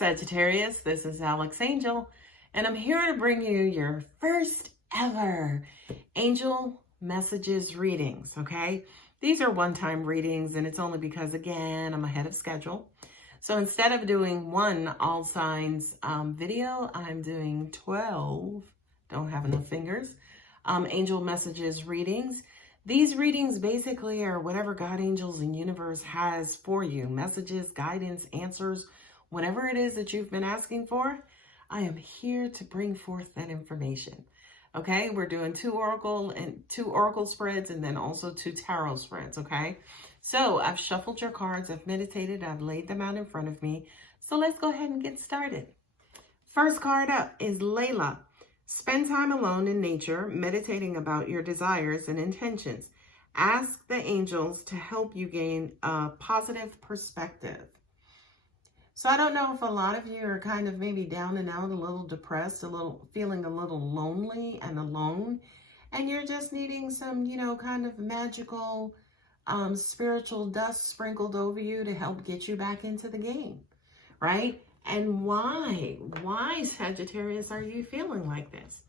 Sagittarius, this is Alex Angel, and I'm here to bring you your first ever angel messages readings, okay? These are one-time readings, and it's only because, again, I'm ahead of schedule. So instead of doing one all signs video, I'm doing 12, don't have enough fingers, angel messages readings. These readings basically are whatever God, angels, and universe has for you. Messages, guidance, answers, whatever it is that you've been asking for, I am here to bring forth that information. Okay, we're doing two oracle spreads and then also 2 tarot spreads, okay? So I've shuffled your cards, I've meditated, I've laid them out in front of me. So let's go ahead and get started. First card up is Layla. Spend time alone in nature, meditating about your desires and intentions. Ask the angels to help you gain a positive perspective. So I don't know if a lot of you are kind of maybe down and out, a little depressed, feeling a little lonely and alone, and you're just needing some, kind of magical, spiritual dust sprinkled over you to help get you back into the game, right? And why, Sagittarius, are you feeling like this?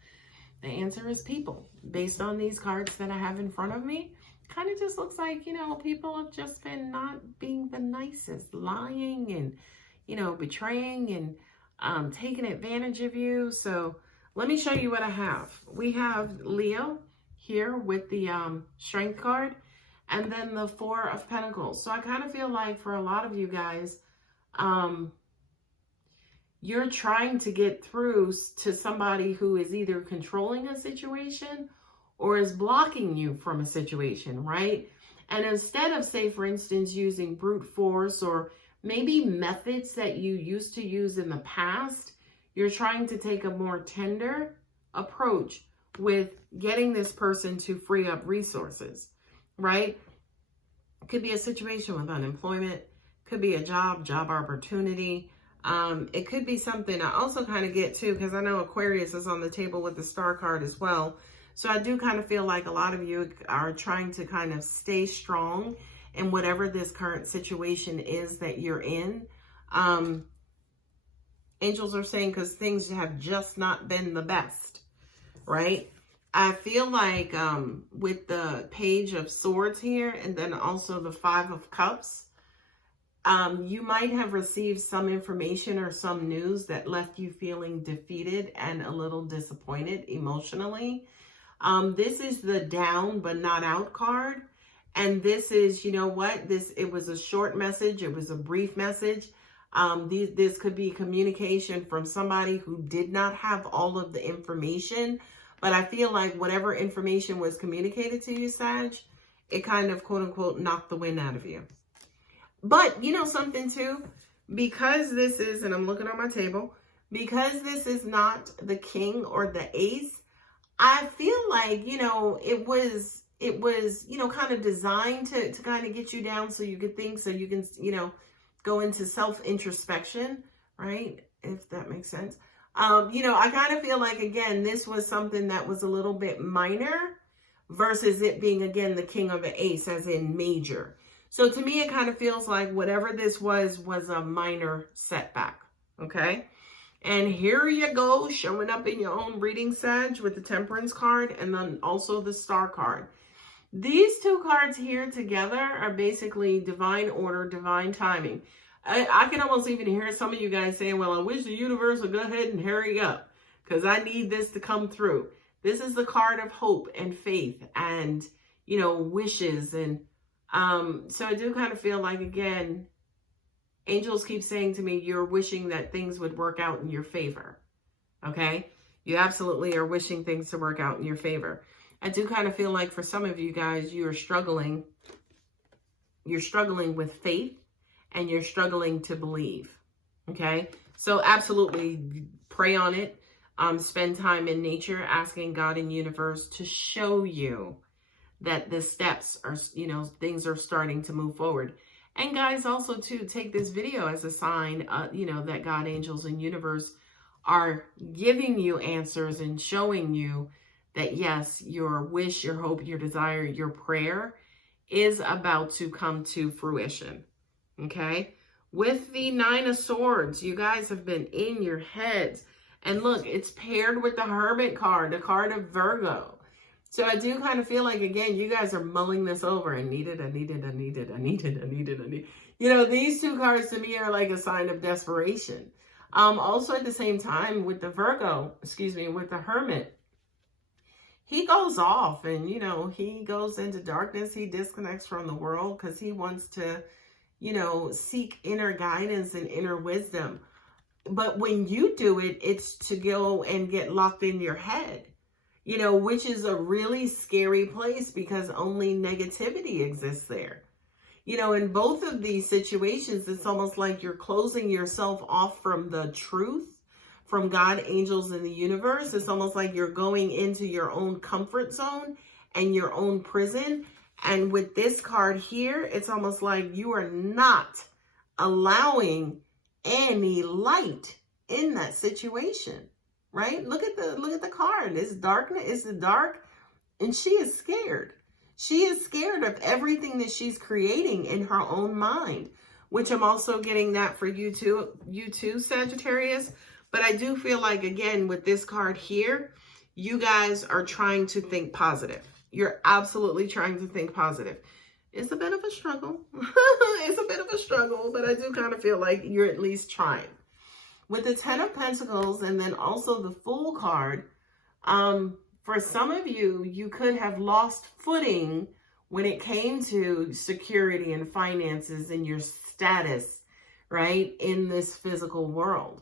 The answer is people. Based on these cards that I have in front of me, kind of just looks like, people have just been not being the nicest, lying and, betraying and taking advantage of you. So let me show you what I have. We have Leo here with the Strength card and then the 4 of Pentacles. So I kind of feel like for a lot of you guys, you're trying to get through to somebody who is either controlling a situation or is blocking you from a situation, right? And instead of, say, for instance, using brute force or maybe methods that you used to use in the past, you're trying to take a more tender approach with getting this person to free up resources, right? It could be a situation with unemployment, could be a job opportunity. It could be something I also kind of get too, because I know Aquarius is on the table with the Star card as well. So I do kind of feel like a lot of you are trying to kind of stay strong in whatever this current situation is that you're in. Angels are saying because things have just not been the best, right? I feel like with the Page of Swords here and then also the 5 of Cups, you might have received some information or some news that left you feeling defeated and a little disappointed emotionally. This is the down but not out card. And this is, it was a short message. It was a brief message. This could be communication from somebody who did not have all of the information. But I feel like whatever information was communicated to you, Sag, it kind of, quote unquote, knocked the wind out of you. But you know something too, because this is, and I'm looking on my table, because this is not the king or the ace, I feel like, it was, kind of designed to kind of get you down so you could think, so you can, go into self-introspection, right? If that makes sense. I kind of feel like, again, this was something that was a little bit minor versus it being, again, the king or the ace, as in major. So to me, it kind of feels like whatever this was a minor setback, okay? And here you go, showing up in your own reading, Sag, with the Temperance card and then also the Star card. These 2 cards here together are basically divine order, divine timing. I can almost even hear some of you guys saying, well, I wish the universe would go ahead and hurry up because I need this to come through. This is the card of hope and faith and, wishes. And so I do kind of feel like, again, angels keep saying to me, you're wishing that things would work out in your favor. Okay? You absolutely are wishing things to work out in your favor. I do kind of feel like for some of you guys, you're struggling with faith and you're struggling to believe. Okay? So absolutely pray on it. Spend time in nature, asking God and universe to show you that the steps are, things are starting to move forward. And guys, also too, take this video as a sign, that God, angels, and universe are giving you answers and showing you that yes, your wish, your hope, your desire, your prayer is about to come to fruition. Okay? With the Nine of Swords, you guys have been in your heads. And look, it's paired with the Hermit card, the card of Virgo. So I do kind of feel like, again, you guys are mulling this over. I need it. You know, these two cards to me are like a sign of desperation. Also at the same time with the Virgo, with the Hermit, he goes off and, you know, he goes into darkness. He disconnects from the world because he wants to, you know, seek inner guidance and inner wisdom. But when you do it, it's to go and get locked in your head, you know, which is a really scary place because only negativity exists there. You know, in both of these situations, it's almost like you're closing yourself off from the truth, from God, angels, and the universe. It's almost like you're going into your own comfort zone and your own prison. And with this card here, it's almost like you are not allowing any light in that situation, right? Look at the card. It's darkness. It's the dark, and she is scared. She is scared of everything that she's creating in her own mind, which I'm also getting that for you too, Sagittarius. But I do feel like, again, with this card here, you guys are trying to think positive. You're absolutely trying to think positive. It's a bit of a struggle. It's a bit of a struggle, but I do kind of feel like you're at least trying. With the Ten of Pentacles and then also the Fool card, for some of you, you could have lost footing when it came to security and finances and your status, right, in this physical world.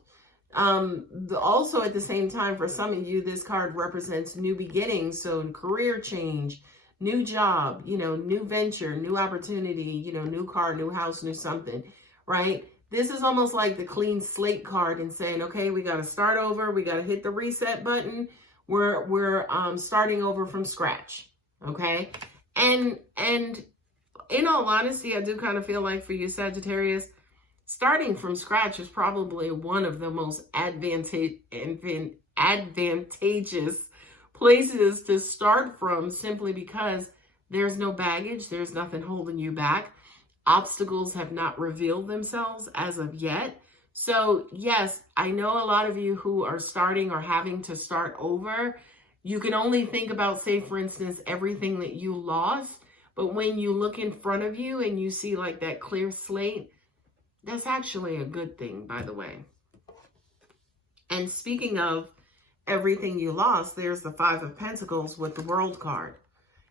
Also at the same time, for some of you, this card represents new beginnings. So career change, new job, you know, new venture, new opportunity, you know, new car, new house, new something, right? This is almost like the clean slate card and saying, okay, we got to start over. We got to hit the reset button. We're starting over from scratch. Okay. And in all honesty, I do kind of feel like for you, Sagittarius, starting from scratch is probably one of the most advantageous places to start from, simply because there's no baggage. There's nothing holding you back. Obstacles have not revealed themselves as of yet. So yes, I know a lot of you who are starting or having to start over, you can only think about, say, for instance, everything that you lost. But when you look in front of you and you see like that clear slate, that's actually a good thing, by the way. And speaking of everything you lost, there's the Five of Pentacles with the World card.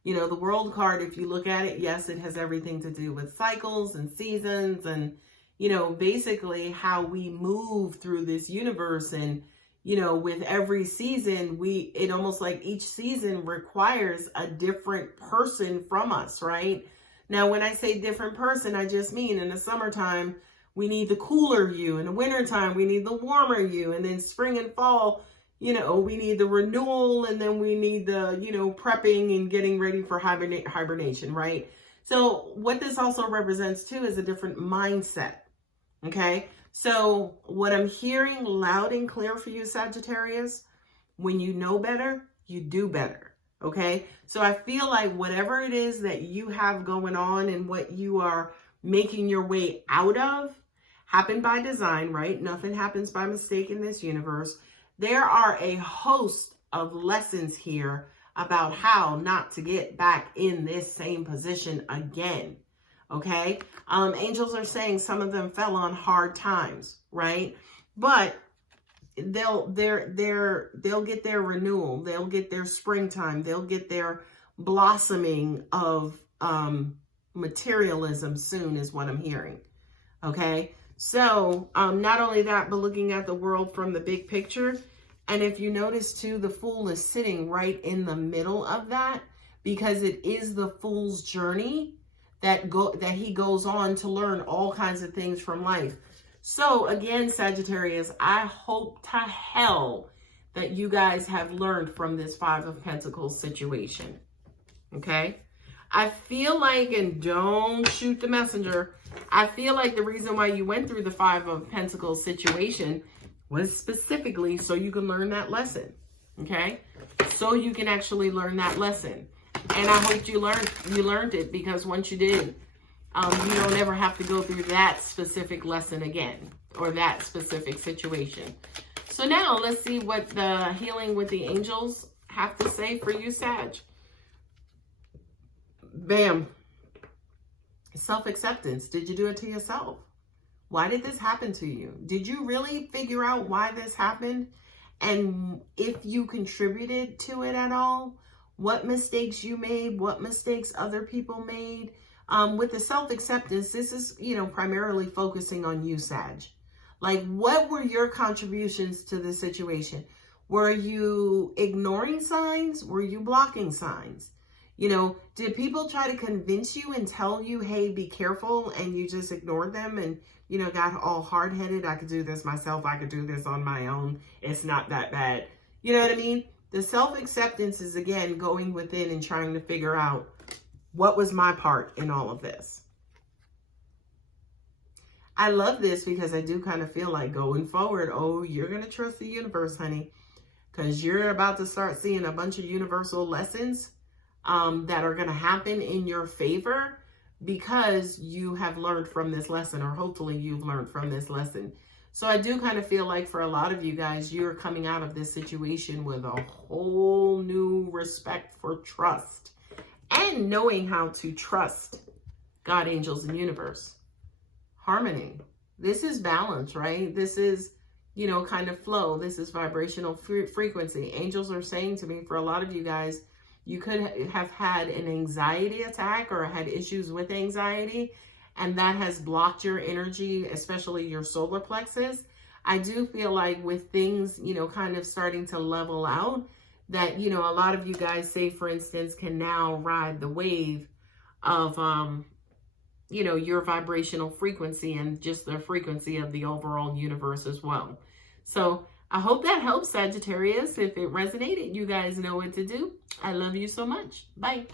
You know, the World card, if you look at it, yes, it has everything to do with cycles and seasons and, you know, basically how we move through this universe. And, you know, with every season, it almost like each season requires a different person from us, right? Now, when I say different person, I just mean in the summertime, we need the cooler you. In the wintertime, we need the warmer you. And then spring and fall, you know, we need the renewal. And then we need the, you know, prepping and getting ready for hibernation, right? So what this also represents too is a different mindset. Okay. So what I'm hearing loud and clear for you, Sagittarius, when you know better, you do better. Okay. So I feel like whatever it is that you have going on and what you are making your way out of happened by design, right? Nothing happens by mistake in this universe. There are a host of lessons here about how not to get back in this same position again. Okay. Angels are saying some of them fell on hard times, right? But they'll get their renewal. They'll get their springtime. They'll get their blossoming of materialism soon is what I'm hearing. Okay. So not only that, but looking at the world from the big picture. And if you notice too, the Fool is sitting right in the middle of that, because it is the Fool's journey that he goes on to learn all kinds of things from life. So again, Sagittarius, I hope to hell that you guys have learned from this Five of Pentacles situation. Okay. I feel like, and don't shoot the messenger, I feel like the reason why you went through the Five of Pentacles situation was specifically so you can learn that lesson. Okay. So you can actually learn that lesson. And I hope you learned it, because once you did, you don't ever have to go through that specific lesson again, or that specific situation. So now let's see what the healing with the angels have to say for you, Sag. Bam. Self-acceptance. Did you do it to yourself? Why did this happen to you? Did you really figure out why this happened? And if you contributed to it at all, what mistakes you made, what mistakes other people made. With the self-acceptance, this is, primarily focusing on you, Sag. Like, what were your contributions to the situation? Were you ignoring signs? Were you blocking signs? Did people try to convince you and tell you, hey, be careful, and you just ignored them and, got all hard-headed? I could do this myself. I could do this on my own. It's not that bad. You know what I mean? The self-acceptance is, again, going within and trying to figure out, what was my part in all of this? I love this because I do kind of feel like going forward, oh, you're going to trust the universe, honey, because you're about to start seeing a bunch of universal lessons that are going to happen in your favor because you have learned from this lesson, or hopefully you've learned from this lesson. So I do kind of feel like for a lot of you guys, you're coming out of this situation with a whole new respect for trust and knowing how to trust God, angels, and universe. Harmony. This is balance, right? This is, kind of flow. This is vibrational frequency. Angels are saying to me, for a lot of you guys, you could have had an anxiety attack or had issues with anxiety, and that has blocked your energy, especially your solar plexus. I do feel like with things, kind of starting to level out, that, a lot of you guys, say, for instance, can now ride the wave of, your vibrational frequency and just the frequency of the overall universe as well. So I hope that helps, Sagittarius. If it resonated, you guys know what to do. I love you so much. Bye.